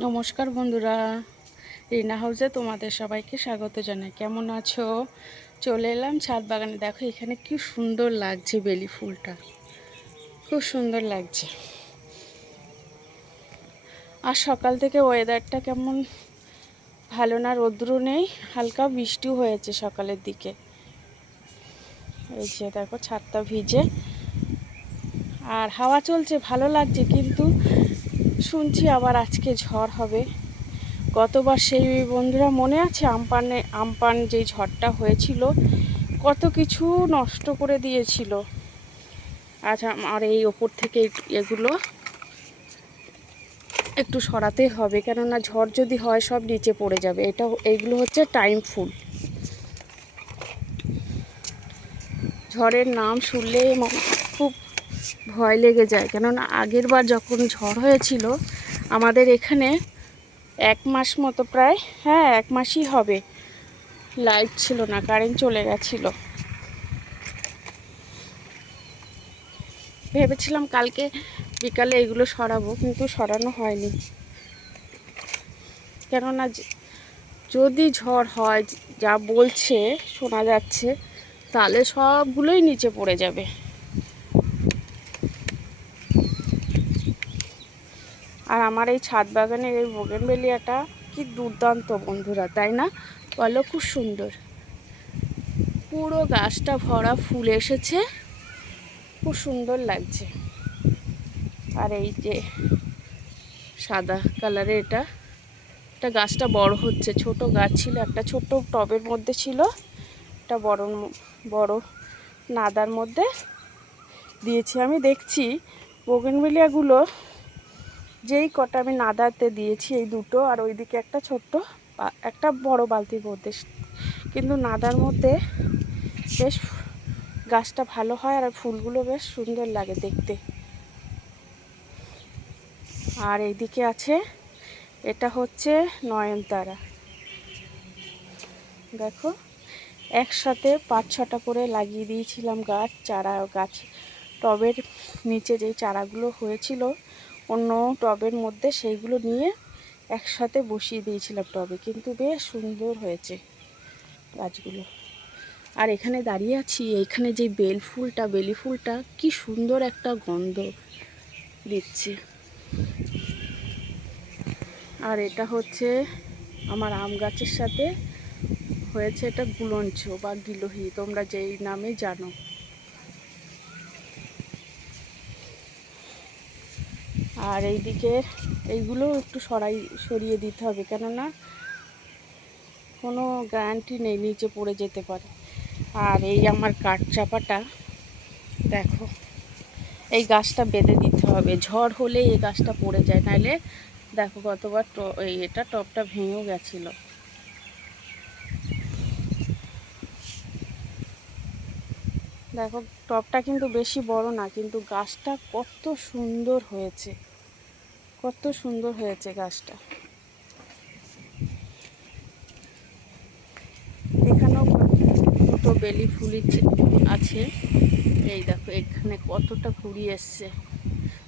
নমস্কার বন্ধুরা, রিনা হাউসে তোমাদের সবাইকে স্বাগত জানাই। কেমন আছো? চলে এলাম ছাদ বাগানে। দেখো, এখানে কি সুন্দর লাগছে বেলি ফুলটা। খুব সুন্দর লাগছে। আর সকাল থেকে ওয়েদারটা কেমন ভালো না, রৌদ্র নেই, হালকা বৃষ্টিও হয়েছে সকালের দিকে। এই যে দেখো, ছাদটা ভিজে। আর হাওয়া চলছে, ভালো লাগছে, কিন্তু শুনছি আবার আজকে ঝড় হবে। গতবার সেই বন্ধুরা মনে আছে আমপানে, আমপান যেই ঝড়টা হয়েছিল, কত কিছু নষ্ট করে দিয়েছিল। আচ্ছা আর এই ওপর থেকে এগুলো একটু সরাতে হবে, কেননা ঝড় যদি হয় সব নিচে পড়ে যাবে। এটা এইগুলো হচ্ছে টাইম ফুল। ঝড়ের নাম শুনলে ভয় লেগে যায়। কেননা আগের বার যখন ঝড় হয়েছিল, আমাদের এখানে এক মাস মতো প্রায় হ্যাঁ এক মাসই হবে। লাইট ছিল না কারেন্ট চলে গেছিল। ভেবেছিলাম কালকে বিকালে এগুলো সরাবো, কিন্তু সরানো হয়নি। কেননা যদি ঝড় হয়, যা বলছে, শোনা যাচ্ছে, তাহলে সবগুলোই নিচে পড়ে যাবে। আর আমার এই ছাদ বাগানের এই বোগেনবেলিয়াটা কি দুর্দান্ত বন্ধুরা, তাই না? বলো, খুব সুন্দর। পুরো গাছটা ভরা ফুল এসেছে, খুব সুন্দর লাগছে। আর এই যে সাদা কালারের এটা একটা গাছটা বড় হচ্ছে, ছোট গাছ ছিল, একটা ছোট টবের মধ্যে ছিল, একটা বড় বড় নাদার মধ্যে দিয়েছি। আমি দেখছি বোগেনবেলিয়াগুলো যেই কটা আমি নাদাতে দিয়েছি, এই দুটো আর ওইদিকে একটা ছোট্ট একটা বড় বালতির মধ্যে। কিন্তু নাদার মধ্যে বেশ গাছটা ভালো হয় আর ফুলগুলো বেশ সুন্দর লাগে দেখতে। আর এইদিকে আছে, এটা হচ্ছে নয়নতারা। দেখো, একসাথে পাঁচ ছটা করে লাগিয়ে দিয়েছিলাম গাছ, চারা, গাছ। টবের নিচে যেই চারাগুলো হয়েছিল অন্য টবের মধ্যে সেইগুলো নিয়ে একসাথে বসিয়ে দিয়েছিলাম টবে। কিন্তু বেশ সুন্দর হয়েছে গাছগুলো। আর এখানে দাঁড়িয়ে আছি এখানে যে বেল ফুলটা, বেলি ফুলটা, কি সুন্দর একটা গন্ধ দিচ্ছে। আর এটা হচ্ছে আমার আম গাছের সাথে হয়েছে এটা গুলঞ্চ বা গিলোহি, তোমরা যেই নামে জানো। আর এই এইদিকে এইগুলো একটু সরাই, সরিয়ে দিতে হবে, কেননা কোনো গ্যারান্টি নেই নিচে পড়ে যেতে পারে। আর এই আমার কাঠ চাপাটা, দেখো, এই গাছটা বেঁধে দিতে হবে। ঝড় হলে এই গাছটা পড়ে যায়, নাহলে দেখো গতবার এই এটা টপটা ভেঙেও গেছিল। দেখো, টপটা কিন্তু বেশি বড় না, কিন্তু গাছটা কত সুন্দর হয়েছে। কত সুন্দর হয়েছে গাছটা। এখানেও দুটো বেলি ফুলি আছে। এই দেখো, এখানে কতটা কুড়ি এসছে।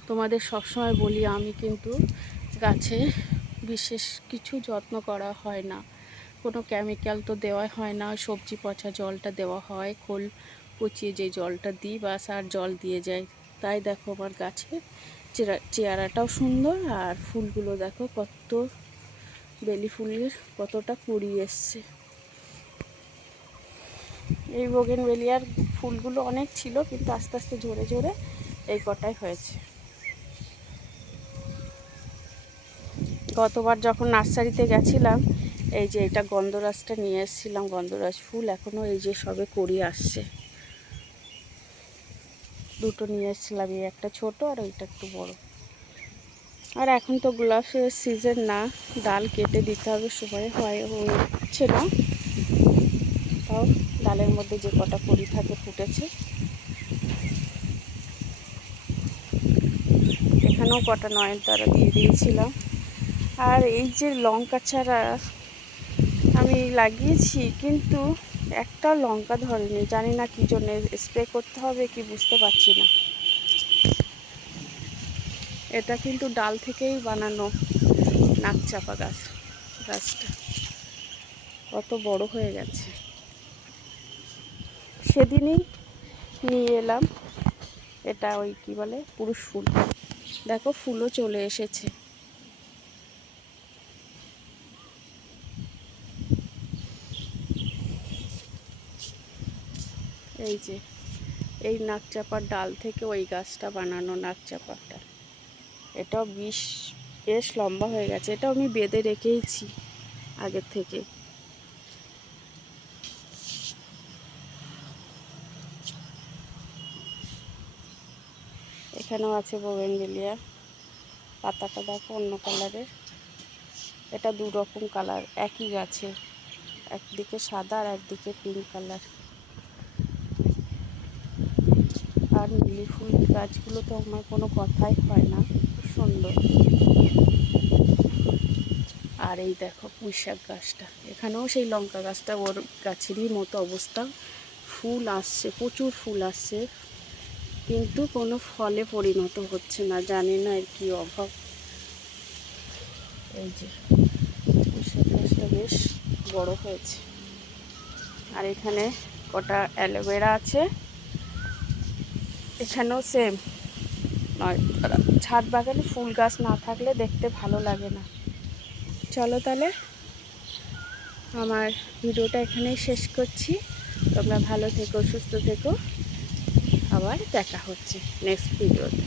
তোমাদের সবসময় বলি, আমি কিন্তু গাছে বিশেষ কিছু যত্ন করা হয় না। কোনো কেমিক্যাল তো দেওয়া হয় না, সবজি পচা জলটা দেওয়া হয়, খোল পচিয়ে যে জলটা দিই বা আর জল দিয়ে যায়। তাই দেখো আমার গাছে চেয়ারাটাও সুন্দর আর ফুলগুলো দেখো কত বেলি ফুলের, কতটা কুড়ি এসছে। এই বোগেন বেলিয়ার ফুলগুলো অনেক ছিল, কিন্তু আস্তে আস্তে ঝরে ঝরে এই কটাই হয়েছে। গতবার যখন নার্সারিতে গেছিলাম, এই যে এটা গন্ধরাজটা নিয়ে এসেছিলাম, গন্ধরাজ ফুল এখনও এই যে সবে করি আসছে। দুটো নিয়ে এসেছিলাম, এই একটা ছোট আর ওইটা একটু বড়। আর এখন তো গোলাপের সিজন না, ডাল কেটে দিতে হবে, সময় হয়, হচ্ছে না। তাও ডালের মধ্যে যে কটা করি থাকে ফুটেছে। এখানেও কটা নয়নতারা দিয়ে দিয়েছিলাম। আর এই যে লঙ্কা চারা আমি লাগিয়েছি, কিন্তু একটা লঙ্কা ধরেনি, জানি না কী জন্য স্প্রে করতে হবে কি বুঝতে পারছি না। এটা কিন্তু ডাল থেকেই বানানো নাকচাপা গাছ, গাছটা। কত বড় হয়ে গেছে। সেদিনই নিয়ে এলাম, এটা ওই কি বলে পুরুষ ফুল। দেখো, ফুলও চলে এসেছে। এই যে, এই নাকচাপার ডাল থেকে ওই গাছটা বানানো নাকচাপাটা এটাও বিষ, বেশ লম্বা হয়ে গেছে। এটাও আমি বেঁধে রেখেইছি আগের থেকে। এখানেও আছে বোগেনভেলিয়া। পাতাটা দেখো অন্য কালারের এটা দু রকম কালার, একই গাছে। একদিকে সাদা আর একদিকে পিঙ্ক কালার। আর নীলি ফুল গাছগুলো তো আমার কোনো কথাই হয় না। সুন্দর। আর এই দেখো পুঁইশাক গাছটা। এখানেও সেই লঙ্কা গাছটা, ওর গাছেরই মতো অবস্থা। ফুল আসছে, প্রচুর ফুল আসছে। কিন্তু কোনো ফলে পরিণত হচ্ছে না, জানি না এর কী অভাব। এই যে পুঁইশাক গাছটা বেশ বড় হয়েছে। আর এখানে কটা অ্যালোভেরা আছে। এখানেও সেম নয় ছাদ বাগানে ফুল গাছ না থাকলে দেখতে ভালো লাগে না। চলো তাহলে, আমার ভিডিওটা এখানেই শেষ করছি। তোমরা ভালো থেকো, সুস্থ থেকো। আবার দেখা হচ্ছে নেক্সট ভিডিওতে